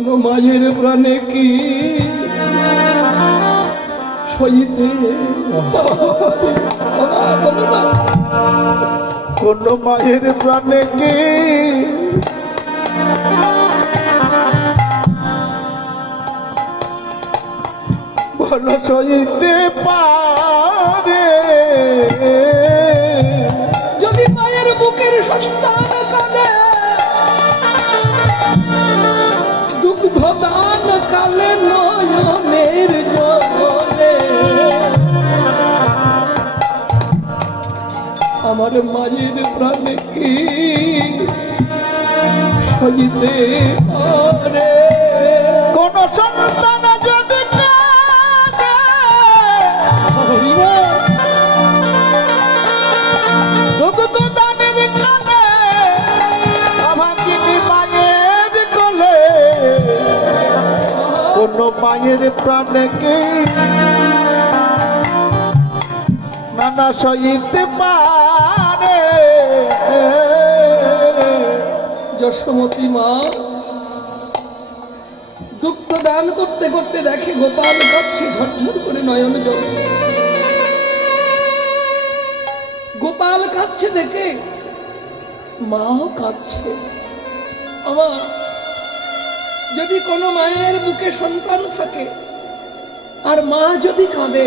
কোন মায়ের প্রাণে কি সইতে কোন মায়ের প্রাণে কি বল সইতে পারে? যদি মায়ের বুকের সন্তান আমার মায়ের প্রাণে কি সজিতে কোন সন্তান মায়ের প্রাণে কি? নানা সইতে পারে। যশোমতী মা দুঃখ দান করতে করতে দেখে গোপাল কাচ্ছে ঝরঝর করে নয়ন জল। গোপাল কাচ্ছে দেখে, মাও কাচ্ছে আমার যদি কোনো মায়ের বুকে সন্তান থাকে আর মা যদি কাঁদে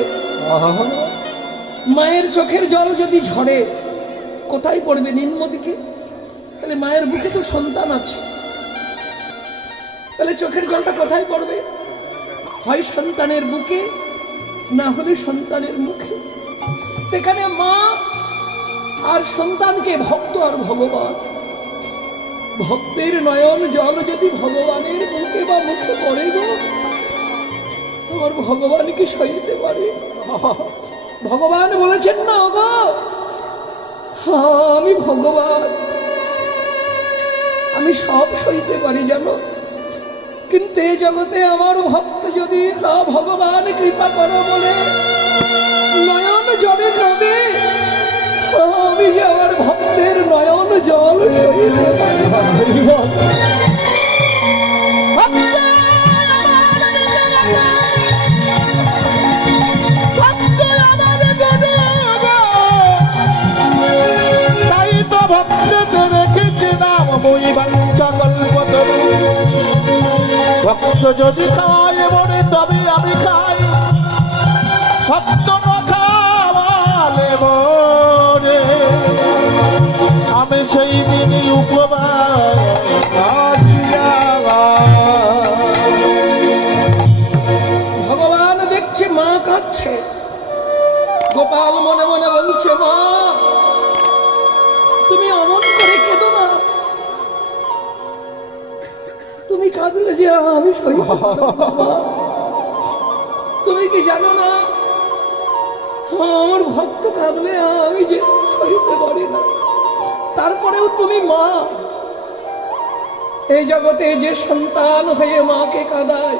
মায়ের চোখের জল যদি ঝরে কোথায় পড়বে নিম্ন দিকে? তাহলে মায়ের বুকে তো সন্তান আছে। তাহলে চোখের জলটা কোথায় পড়বে? হয় সন্তানের বুকে না হলে সন্তানের মুখে? সেখানে মা আর সন্তানকে ভক্ত আর ভগবান। ভক্তের নয়ন জল যদি ভগবানের বুকে বা মুখে পড়ে গো আমার ভগবান কি সইতে পারে? ভগবান বলেছেন না গো, আমি ভগবান। আমি সব সইতে পারি জানো? কিন্তু এই জগতে আমার ভক্ত যদি হা ভগবান কৃপা করো বলে, নয়ন জলে কাঁদে সইতে পারি না। তাই তো ভক্তকে রেখেছে নাম মই বাঞ্ছা কল্পতরু ভক্ত যদি খায় মরে তবে আমি খাই ভক্ত যে আমি। তুমি কি জানো না? আমার ভক্ত কাঁদলে আমি যে সহিতে পারি না। তারপরেও তুমি মা। এই জগতে যে সন্তান হয়ে মাকে কাঁদায়,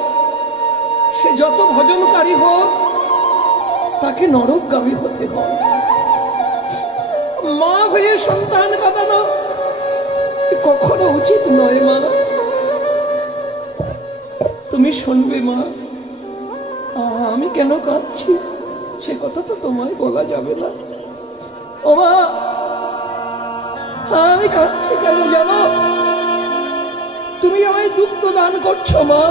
সে যত ভজনকারী হোক, তাকে নরকগামী হতে হয় মা হয়ে সন্তান কাঁদানো কখনো উচিত নয়, মা। তুমি শুনবে মা। আমি কেন কাঁদছি? সে কথা তো তোমায় বলা যাবে না। ও মা হ্যাঁ, আমি কাঁদছি কেন জানো? তুমি আমায় দুঃখ দান করছ মা।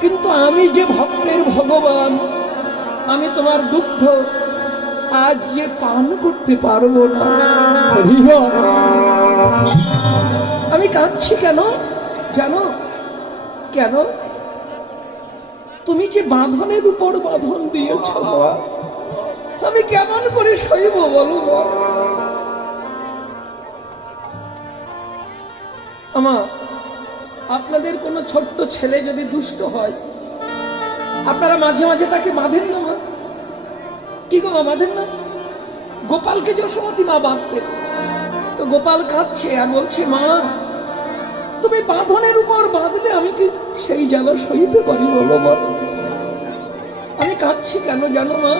কিন্তু আমি যে ভক্তের ভগবান আমি তোমার দুগ্ধ আজ যে পান করতে পারব না। আমি কাঁদছি কেন? জানো কেন? তুমি যে বাঁধনের উপর বাঁধন দিয়েছ আমি কেমন করে সইব বলো মা? আমার আপনাদের কোনো ছোট্ট ছেলে যদি দুষ্ট হয়, আপনারা মাঝে মাঝে তাকে বাঁধেন না মা? কি গো মা, বাঁধেন না? গোপালকে যশোমতী মা বাঁধতেন। তো গোপাল কাঁদছে আর বলছে, মা তুমি বাঁধনের উপর বাঁধলে আমি কি সেই জ্বালা সইতে পারি বলো মা? আমি কাঁদছি কেন জানো মা?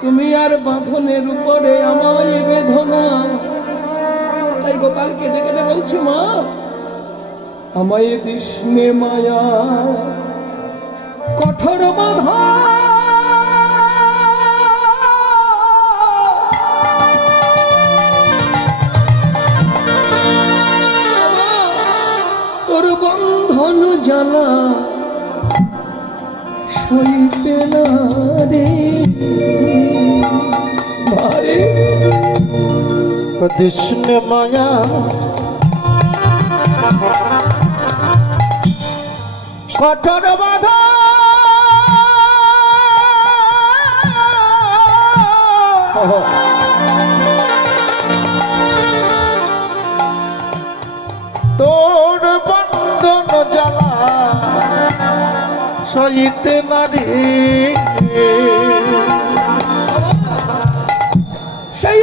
তুমি আর বাঁধনের উপরে আমায় বেদনা তাই গোপালকে ডেকে ডেকে বলছে, মা, আমায় দিসনে মায়া। কঠোর বাধা বন্ধন জানা সইতে না রে। কৃষ্ণ মায়া। কঠোর বাধা। তোর বন্ধন জ্বালা সইতে নারী সেই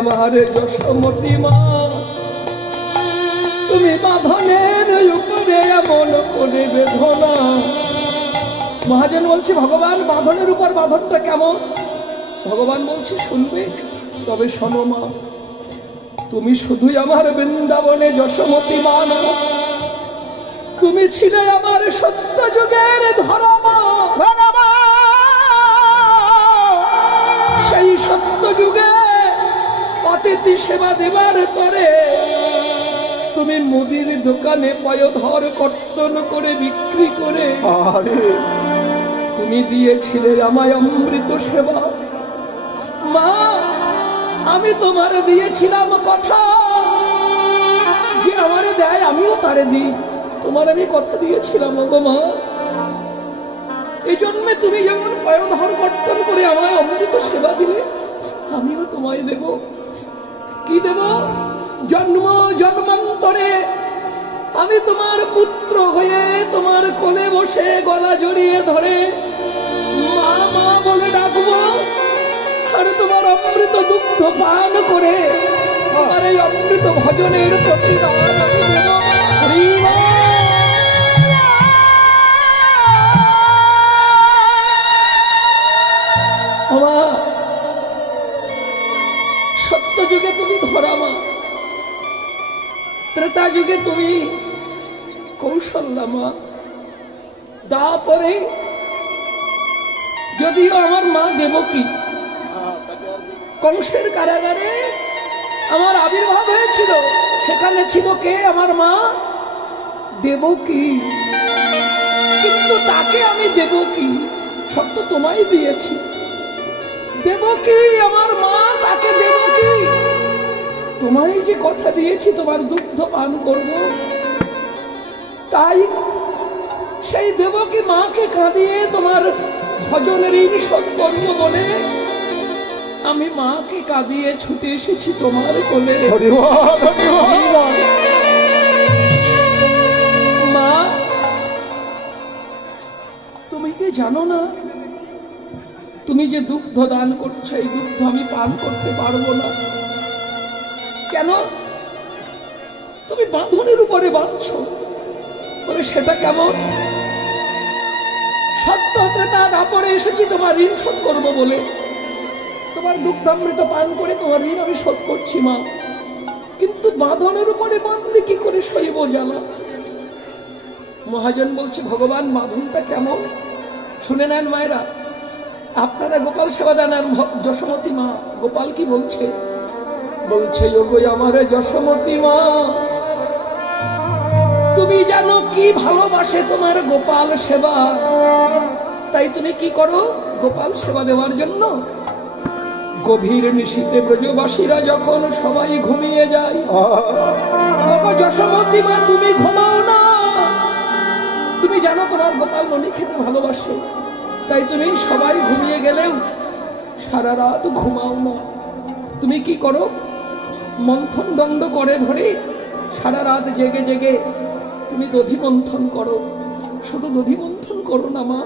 আমার যশোমতী মা, তুমি বাঁধনের উপরে এমন করে বেদনা। মহাজন বলছি, ভগবান, বাঁধনের উপর বাঁধনটা কেমন? ভগবান বলছি, শুনবে, তবে শোনো মা, তুমি শুধুই আমার বৃন্দাবনে যশমতি মা না, তুমি ছিলে আমার সত্য যুগের ধরমা সেই সত্য যুগে অতিথি সেবা দেবার পরে তুমি মুদির দোকানে পয়ধর কর্তন করে বিক্রি করে আরে। তুমি দিয়েছিলে আমায় অমৃত সেবা। মা আমি তোমার দিয়েছিলাম কথা। যে আমারে দেয় আমিও তারে দিই। তোমার আমি কথা দিয়েছিলাম গো মা। এই জন্মে তুমি যেমন পয়ধর কর্তন করে আমায় অমৃত সেবা দিলে, আমিও তোমায় দেব। কি দেব? জন্ম জন্মান্তরে আমি তোমার পুত্র হয়ে তোমার কোলে বসে গলা জড়িয়ে ধরে মা মা বলে ডাকবো আর তোমার অমৃত দুগ্ধ পান করে আমার এই অমৃত ভজনের প্রতিদান আমি যুগে তুমি ধরামা। ত্রেতা যুগে তুমি কৌশল্যামা তারপরে যদিও আমার মা দেবকী, কংসের কারাগারে আমার আবির্ভাব হয়েছিল, সেখানে ছিল কে আমার মা? দেবকী। কিন্তু তাকে আমি দেবকী সব তো তোমায় দিয়েছি। দেবকী, আমার মা, তাকে দেবকী। তোমায় যে কথা দিয়েছি তোমার দুগ্ধ পান করব। তাই সেই দেবকী মাকে কাঁদিয়ে তোমার ভজনের ঋণ শোধ করব বলে আমি মাকে কাঁদিয়ে ছুটে এসেছি তোমার কোলে। মা তুমি কি জানো না? তুমি যে দুগ্ধ দান করছ এই দুগ্ধ আমি পান করতে পারব না। কেন? তুমি বাঁধনের উপরে বাঁধছো। বলে সেটা কেমন? সত্য ত্রেতা না পরে এসেছি, তোমার ঋণ শোধ করব বলে। তোমার দুগ্ধামৃত পান করে তোমার ঋণ আমি শোধ করছি, মা। কিন্তু বাঁধনের উপরে বাঁধলে কি করে সইব জ্বালা মহাজন বলছে, ভগবান, বাঁধনটা কেমন? শুনে নেন মায়েরা, আপনারা গোপাল সেবা দেন আর ভ- যশোমতী মা, গোপাল কি বলছে? বলছে, ওগো আমারে যশোমতী মা, তুমি জানো কি ভালোবাসে তোমার গোপাল সেবা? তাই তুমি কি করো গোপাল সেবা দেওয়ার জন্য? গভীর নিশীতে ব্রজবাসীরা যখন সবাই ঘুমিয়ে যায় যশোমতী মা, তুমি ঘুমাও না। তুমি জানো তোমার গোপাল ননি খেতে ভালোবাসে, তাই তুমি সবাই ঘুমিয়ে গেলেও সারা রাত ঘুমাও না। তুমি কি করো মন্থন দণ্ড করে ধরে সারা রাত জেগে জেগে তুমি দধি মন্থন করো। শুধু দধি মন্থন করো না মা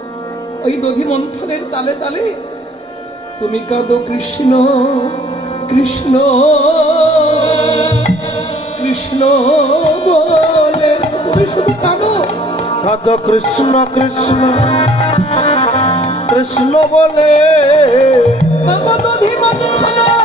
ওই দধি মন্থনের তালে তালে তুমি কাঁদো কৃষ্ণ কৃষ্ণ কৃষ্ণ বলে। তুমি শুধু কাঁদো। সাধ কৃষ্ণ কৃষ্ণ কৃষ্ণ বলে। দধি মন্থন।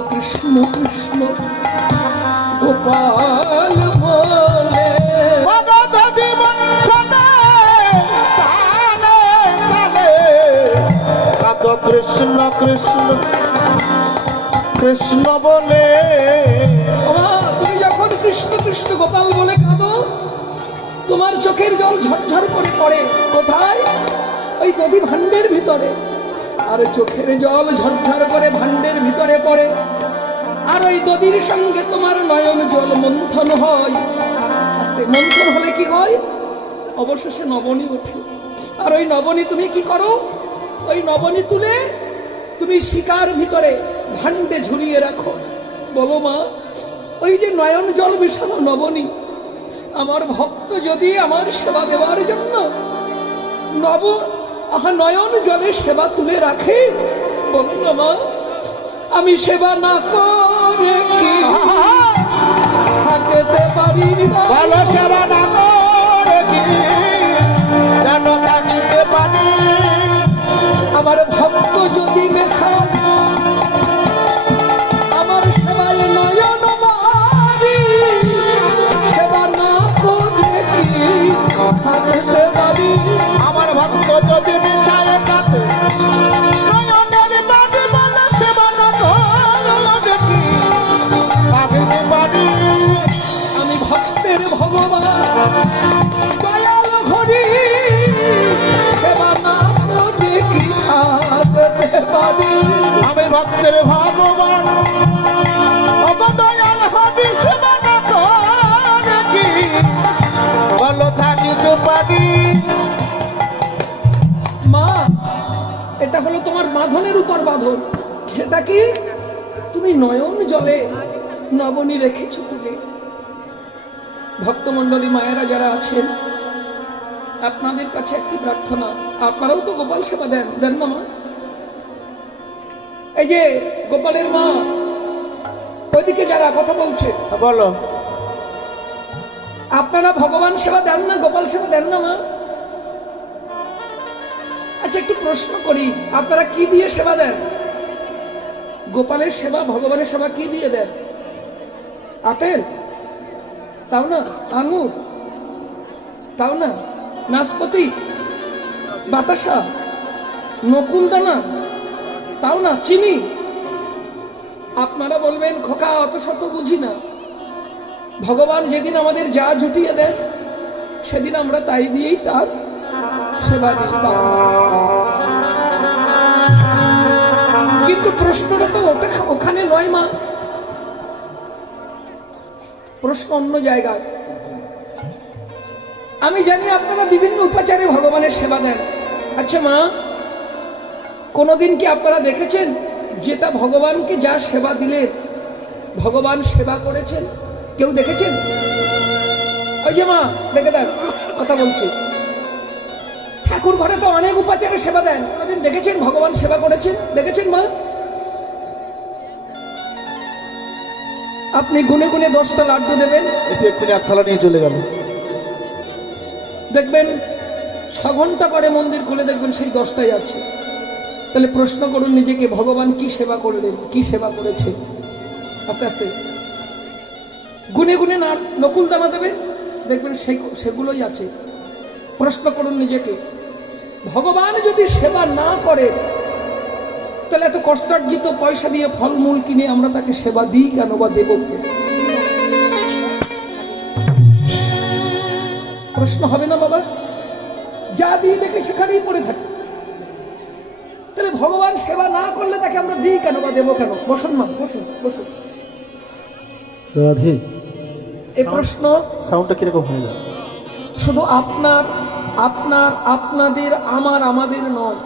কৃষ্ণ কৃষ্ণ। গোপাল বলে কৃষ্ণ কৃষ্ণ। কৃষ্ণ বলে তুমি যখন কৃষ্ণ কৃষ্ণ গোপাল বলে কাঁদো তোমার চোখের জল ঝরঝর করে পড়ে। কোথায়? ওই নদী ভান্ডের ভিতরে। আর চোখের জল ঝরঝর করে ভান্ডের ভিতরে পড়ে। আর ওই নদীর সঙ্গে তোমার নয়ন জল মন্থন হয়। আস্তে, মন্থন হলে কি হয়? অবশেষে নবনী ওঠে। আর ওই নবনী তুমি কি করো? ওই নবনী তুলে তুমি শিকার ভিতরে ভান্ডে ঝুলিয়ে রাখো। বলো মা, ওই যে নয়ন জল মিশানো নবনী, আমার ভক্ত যদি আমার সেবা দেওয়ার জন্য নব আহা নয়ন জলে সেবা তুলে রাখে। বলো না মা, আমি সেবা না করে কি? থাকতে পারি না। সেবা না আমি ভক্তের ভগবান অবদয়াল হবি কি ভালো থাকিতে পারি মা এটা হলো তোমার বাঁধনের উপর বাঁধন। সেটা কি? তুমি নয়ন জলে নবনী রেখেছ তুলে। ভক্তমণ্ডলী মায়েরা যারা আছেন আপনাদের কাছে একটি প্রার্থনা। আপনারাও তো গোপাল সেবা দেন দেন না মা? এই যে গোপালের মা ওইদিকে যারা কথা বলছে। বলো। আপনারা ভগবান সেবা দেন না গোপাল সেবা দেন না মা? আচ্ছা একটু প্রশ্ন করি আপনারা কি দিয়ে সেবা দেন? গোপালের সেবা ভগবানের সেবা কি দিয়ে দেন? আপেল? তাও না, আঙুর। তাও না, নাশপাতি। বাতাসা। নকুল দানা। তাও না, চিনি। আপনারা বলবেন, খোকা, অত শত বুঝি না। ভগবান যেদিন আমাদের যা জুটিয়ে দেন সেদিন আমরা তাই দিয়েই তার সেবা দিই। কিন্তু প্রশ্নটা তো ওটা ওখানে নয় মা। প্রশ্ন অন্য জায়গায়। আমি জানি আপনারা বিভিন্ন উপাচারে ভগবানের সেবা দেন। আচ্ছা মা, কোনোদিন কি আপনারা দেখেছেন যেটা ভগবানকে যা সেবা দিলেন ভগবান সেবা করেছেন? কেউ দেখেছেন? ওই যে মা, দেখে দেন কথা বলছি। ঠাকুর ঘরে তো অনেক উপাচারে সেবা দেন। কোনোদিন দেখেছেন ভগবান সেবা করেছেন? দেখেছেন মা? আপনি গুনে গুনে দশটা লাড্ডু দেবেন। এটি এক্ষুনি এক থালা নিয়ে চলে গেল। দেখবেন ছ ঘণ্টা পরে মন্দির খুলে দেখবেন সেই দশটাই আছে। তাহলে প্রশ্ন করুন নিজেকে ভগবান কি সেবা করলেন কি সেবা করেছে? আস্তে আস্তে। গুনে গুনে না নকুল দানা দেবে? দেখবেন সেই সেগুলোই আছে। প্রশ্ন করুন নিজেকে ভগবান যদি সেবা না করে তাহলে এত কষ্টার্জিত পয়সা দিয়ে ফলমূল কিনে আমরা তাকে সেবা দিই কেন বা দেব প্রশ্ন হবে না বাবা। যা দিয়ে দেখে সেখানেই পড়ে থাকে। তাহলে ভগবান সেবা না করলে তাকে আমরা দিই কেন বা দেবো কেন? বসুন মা বসুন বসুন। রাধে। এই প্রশ্ন সাউন্ডটা কীরকম হয়ে যায়? শুধু আপনার আপনার আপনাদের আমার আমাদের নয়।